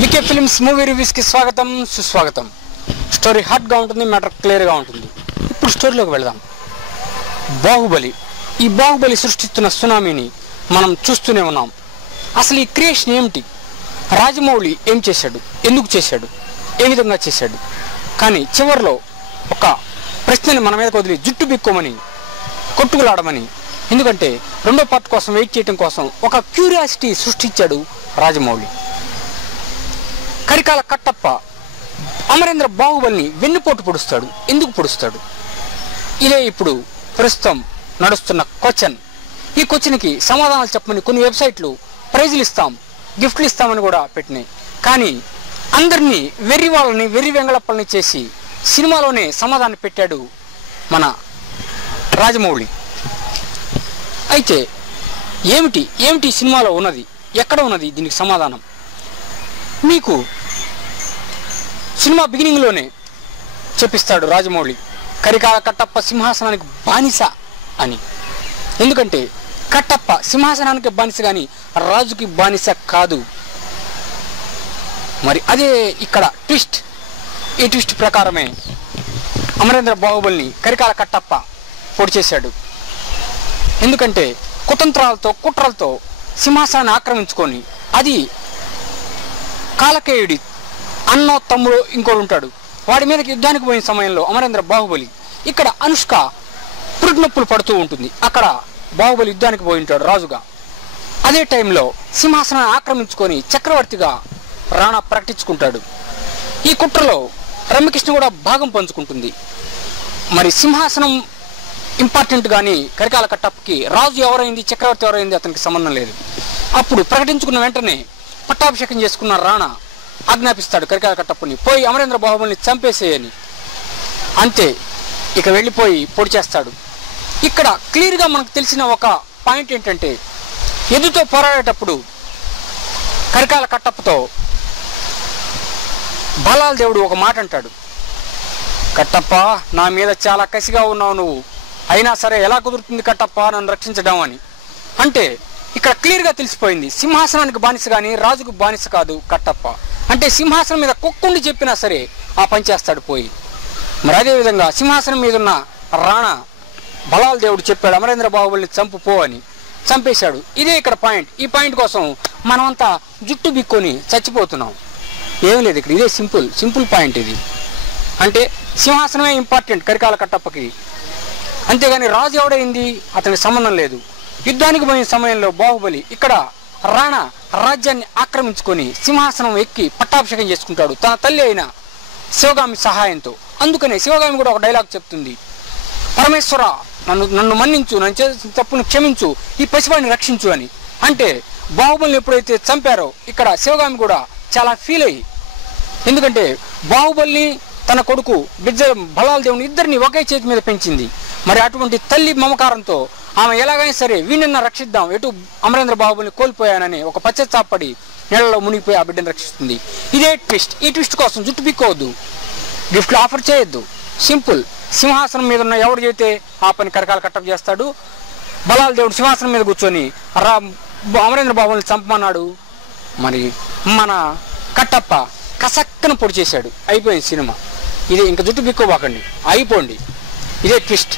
VK films movie reviews కి స్వాగతం సుస్వాగతం. స్టోరీ హాట్ గా ఉంటుంది, మ్యాటర్ క్లియర్ గా ఉంటుంది. ఇప్పుడు స్టోరీలోకి వెళ్దాం. బాహుబలి. ఈ బాహుబలి సృష్టిస్తున్న సునామీని మనం చూస్తూనే ఉన్నాం. అసలు ఈ క్రియేషన్ ఏమిటి? రాజమౌళి ఏం చేశాడు, ఎందుకు చేశాడు, ఏ విధంగా చేశాడు? కానీ చివరిలో ఒక ప్రశ్నని మన మీదకి వదిలి జుట్టు బిక్కోమని, కొట్టుకులాడమని, ఎందుకంటే రెండో పార్ట్ కోసం వెయిట్ చేయడం కోసం ఒక క్యూరియాసిటీ సృష్టించాడు రాజమౌళి. కరికాల కట్టప్ప అమరేంద్ర బాహుబలిని వెన్నుపోటు పొడుస్తాడు. ఎందుకు పొడుస్తాడు? ఇదే ఇప్పుడు ప్రస్తుతం నడుస్తున్న క్వశ్చన్. ఈ క్వశ్చన్కి సమాధానాలు చెప్పమని కొన్ని వెబ్సైట్లు ప్రైజులు ఇస్తాం, గిఫ్ట్లు ఇస్తామని కూడా పెట్టినాయి. కానీ అందరినీ వెర్రి వాళ్ళని, వెర్రి వెంగళప్పల్ని చేసి సినిమాలోనే సమాధానం పెట్టాడు మన రాజమౌళి. అయితే ఏమిటి సినిమాలో ఉన్నది, ఎక్కడ ఉన్నది దీనికి సమాధానం? మీకు సినిమా బిగినింగ్లోనే చెప్పిస్తాడు రాజమౌళి, కరికాల కట్టప్ప సింహాసనానికి బానిస అని. ఎందుకంటే కట్టప్ప సింహాసనానికి బానిస కానీ రాజుకి బానిస కాదు. మరి అదే ఇక్కడ ట్విస్ట్. ఈ ట్విస్ట్ ప్రకారమే అమరేంద్ర బాహుబలిని కరికాల కట్టప్ప పొడి చేశాడు. ఎందుకంటే కుతంత్రాలతో, కుట్రలతో సింహాసనాన్ని ఆక్రమించుకొని, అది కాలకేయుడి అన్నో తమ్ముడు ఇంకోడు ఉంటాడు, వాడి మీదకి యుద్ధానికి పోయిన సమయంలో అమరేంద్ర బాహుబలి, ఇక్కడ అనుష్క పురుటినొప్పులు పడుతూ ఉంటుంది. అక్కడ బాహుబలి యుద్ధానికి పోయి ఉంటాడు రాజుగా. అదే టైంలో సింహాసనాన్ని ఆక్రమించుకొని చక్రవర్తిగా రాణా ప్రకటించుకుంటాడు. ఈ కుట్రలో రమ్యకృష్ణ కూడా భాగం పంచుకుంటుంది. మరి సింహాసనం ఇంపార్టెంట్ కానీ కరికాల కట్టప్పకి రాజు ఎవరైంది, చక్రవర్తి ఎవరైంది అతనికి సంబంధం లేదు. అప్పుడు ప్రకటించుకున్న వెంటనే పట్టాభిషేకం చేసుకున్న రాణా ఆజ్ఞాపిస్తాడు కరికాల కట్టప్పని, పోయి అమరేంద్ర బాహుబలిని చంపేసేయని. అంతే, ఇక వెళ్ళిపోయి పొడి చేస్తాడు. ఇక్కడ క్లియర్గా మనకు తెలిసిన ఒక పాయింట్ ఏంటంటే, ఎదుతో పోరాడేటప్పుడు కరికాల కట్టప్పతో బలాల దేవుడు ఒక మాట అంటాడు, కట్టప్ప నా మీద చాలా కసిగా ఉన్నావు నువ్వు, అయినా సరే ఎలా కుదురుతుంది కట్టప్ప నన్ను రక్షించడం అని. అంటే ఇక్కడ క్లియర్గా తెలిసిపోయింది, సింహాసనానికి బానిస కానీ రాజుకు బానిస కాదు కట్టప్ప. అంటే సింహాసనం మీద కుక్కుండి చెప్పినా సరే ఆ పని చేస్తాడు పోయి. మరి అదేవిధంగా సింహాసనం మీద ఉన్న రాణా బలాల దేవుడు చెప్పాడు అమరేంద్ర బాహుబలిని చంపు పో అని, చంపేశాడు. ఇదే ఇక్కడ పాయింట్. ఈ పాయింట్ కోసం మనమంతా జుట్టు బిక్కొని చచ్చిపోతున్నాం. ఏం లేదు ఇక్కడ, ఇదే సింపుల్ పాయింట్ ఇది. అంటే సింహాసనమే ఇంపార్టెంట్ కరికాల కట్టప్పకి, అంతేగాని రాజు ఎవడైంది అతనికి సంబంధం లేదు. యుద్ధానికి పోయిన సమయంలో బాహుబలి ఇక్కడ రాణా రాజ్యాన్ని ఆక్రమించుకొని సింహాసనం ఎక్కి పట్టాభిషేకం చేసుకుంటాడు తన తల్లి అయిన శివగామి సహాయంతో. అందుకనే శివగామి కూడా ఒక డైలాగ్ చెప్తుంది, పరమేశ్వర నన్ను మన్నించు, నన్ను చేసిన తప్పును క్షమించు, ఈ పసివాడిని రక్షించు అని. అంటే బాహుబలిని ఎప్పుడైతే చంపారో ఇక్కడ శివగామి కూడా చాలా ఫీల్ అయ్యి, ఎందుకంటే బాహుబలిని తన కొడుకు బలాల దేవుని ఇద్దరిని ఒకే చేతి మీద పెంచింది. మరి అటువంటి తల్లి మమకారంతో ఆమె ఎలాగైనా సరే వీణ్ణన్నా రక్షిద్దాం, ఎటు అమరేంద్ర బాహుబలిని కోల్పోయానని ఒక పశ్చాత్తాపడి నీళ్ళలో మునిగిపోయి ఆ బిడ్డను రక్షిస్తుంది. ఇదే ట్విస్ట్. ఈ ట్విస్ట్ కోసం జుట్టు పిక్కోవద్దు, గిఫ్ట్లు ఆఫర్ చేయొద్దు. సింపుల్. సింహాసనం మీద ఉన్న ఎవడు చేస్తే ఆ పని కరకాల కట్టప్ప చేస్తాడు. బలాల దేవుడు సింహాసనం మీద కూర్చొని అమరేంద్ర బాహుబలిని చంపమన్నాడు. మరి మన కట్టప్ప కసక్కన పొడి చేశాడు. అయిపోయింది సినిమా. ఇదే, ఇంకా జుట్టు పిక్కోబాకండి, అయిపోండి. ఇదే ట్విస్ట్.